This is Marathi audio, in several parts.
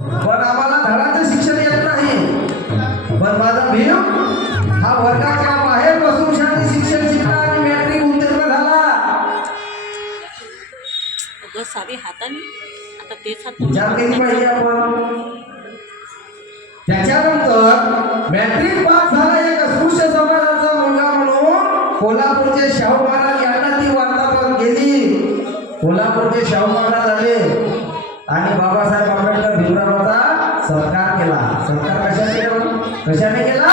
पण आम्हाला धडाचं शिक्षण येत नाही. पण माझा भीम हा वर्गाच्या बाहेर बसून शाळेत शिक्षण शिकला आणि मॅट्रिक उत्तीर्ण झाला. सावी हाताने आता तेच हात विचार केली पाहिजे आपण. त्याच्यानंतर मॅट्रिक पास झाला एक अस्पृश्य समाजाचा मुलगा म्हणून कोल्हापूरचे शाहू महाराज यांना ती वार्ता गेली. कोल्हापूरचे शाहू महाराज आले आणि बाबासाहेब आंबेडकर भीमरावाचा सत्कार केला. सत्कार कशाने केला?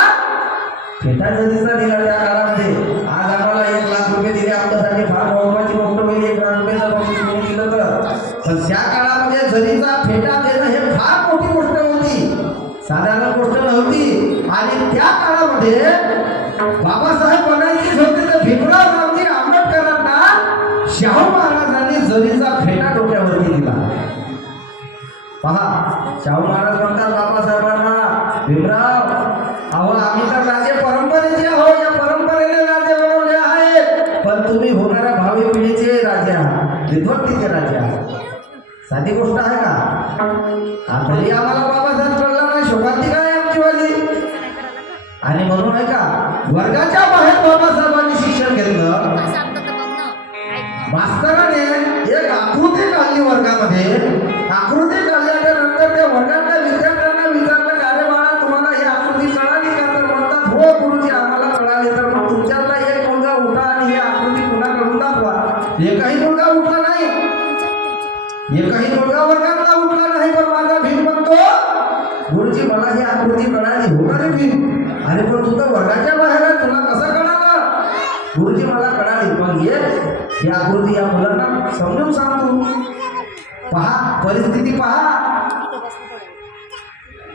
फेटा जरीचा दिला त्या काळामध्ये. आज आम्हाला 1 लाख रुपये दिले आपल्यासाठी फार महत्वाची गोष्ट होईल. 1 लाख रुपयाचा बक्षीस म्हणून दिलं तर. पण त्या काळामध्ये जरीचा फेटा देणं हे फार मोठी गोष्ट होती, साधारण गोष्ट नव्हती. आणि त्या काळामध्ये बाबासाहेब बनायचीच होते तर भीमराव रावजी आंबेडकरांना शाहू महाराजांनी जरीचा फेटा डोक्यावरती दिला. पहा, शाहू महाराज म्हणतात बाबासाहेबांना, भीमराव अहो आम्ही तर राजे परंपरेचे आहो, या परंपरेने राजे बनवले आहेत, पण तुम्ही होणाऱ्या भावी पिढीचे राजे आहात, विद्वत्तेचे राजे आहात. साधी गोष्ट आहे का? तरी आम्हाला बाबासाहेब कळला नाही, शोभांती काय आमची वाली. आणि म्हणून आहे का वर्गाच्या बाहेर बाबासाहेबांनी शिक्षण घेतलं. मास्तराने एक आकृती काढली वर्गामध्ये. आकृती काढल्याच्या नंतर त्या वर्गातल्या विद्यार्थ्यांना विचारलं, अरे बाळा तुम्हाला ही आकृती कळाली का? तर म्हणतात हो गुरुजी आम्हाला कळाली. तर मग तुमच्यातला एक मुलगा उठा आणि ही आकृती पुन्हा करून दाखवा. एकही मुलगा उठला नाही, एकही मुलगा वर्गातला उठला नाही. पण माझा भीम म्हणतो, गुरुजी मला ही आकृती कळाली. हो का रे भीम? अरे पण तू तर वर्गाच्या बाहेर आहे, तुला कसं कळालं? गुरुजी मला कळाली, पण ही आकृती या मुलांना समजून सांगतो. पहा परिस्थिती, पहा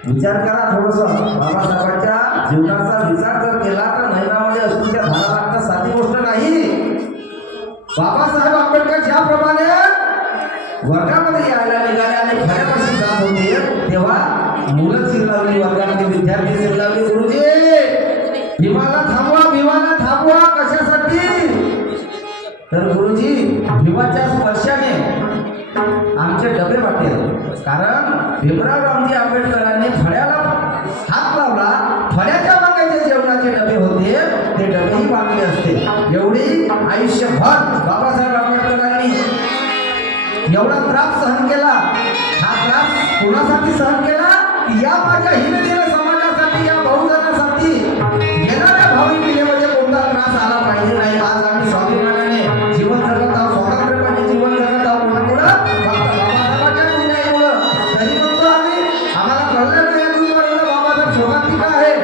विचार करा थोडस. बाबासाहेबांच्या जीवनाचा विचार जर केला तर नैनामध्ये अस्पृश्य धारा लागणं साधी गोष्ट नाही. बाबासाहेब आंबेडकर ज्याप्रमाणे वर्गामध्ये यायला निघाले आणि खऱ्यापाशी जात होते तेव्हा मुलं चिल्लावली, वर्गामध्ये विद्यार्थी चिल्लावली, गुरुजी भीमाला थांबवा, भीमाला थांबवा. कशासाठी? तर गुरुजी भीमाच्या स्पर्शाने आमचे डबे वाटेल. कारण भीमराव रामजी आंबेडकरांनी फळ्याला हात लावला, फळ्याच्या मागायचे जेवणाचे डबे होते, ते डबेही मागले असते. एवढी आयुष्यभर बाबासाहेब आंबेडकरांनी एवढा त्रास सहन केला. हा त्रास कोणासाठी सहन केला? या माझ्या हिंदू समाजासाठी, या बहुजनासाठी. येणाऱ्या भावी पिढीमध्ये कोणता त्रास आला पाहिजे नाही. आज आम्ही स्वाभिमानाने जीवन जगत आहोत, स्वातंत्र्यपणे जीवन जगत आहोत. कोणामुळं? फक्त बाबासाहेबांच्या पुण्यामुळं. तरी म्हणतो आम्ही, आम्हाला कळलं नाही अजूनपर्यंत बाबासाहेब शोभांती काय आहे.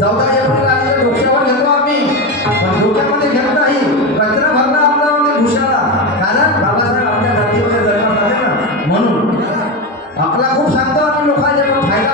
14 एप्रिल आधी डोक्यावर घेतो आम्ही, पण डोक्यामध्ये घेत नाही. कचरा भरला आपल्यामध्ये घुशाला. कारण बाबासाहेब आपल्या जातीमध्ये जन्मात आले ना, म्हणून आपला खूप सांगतो आम्ही लोकांचे, पण फायदा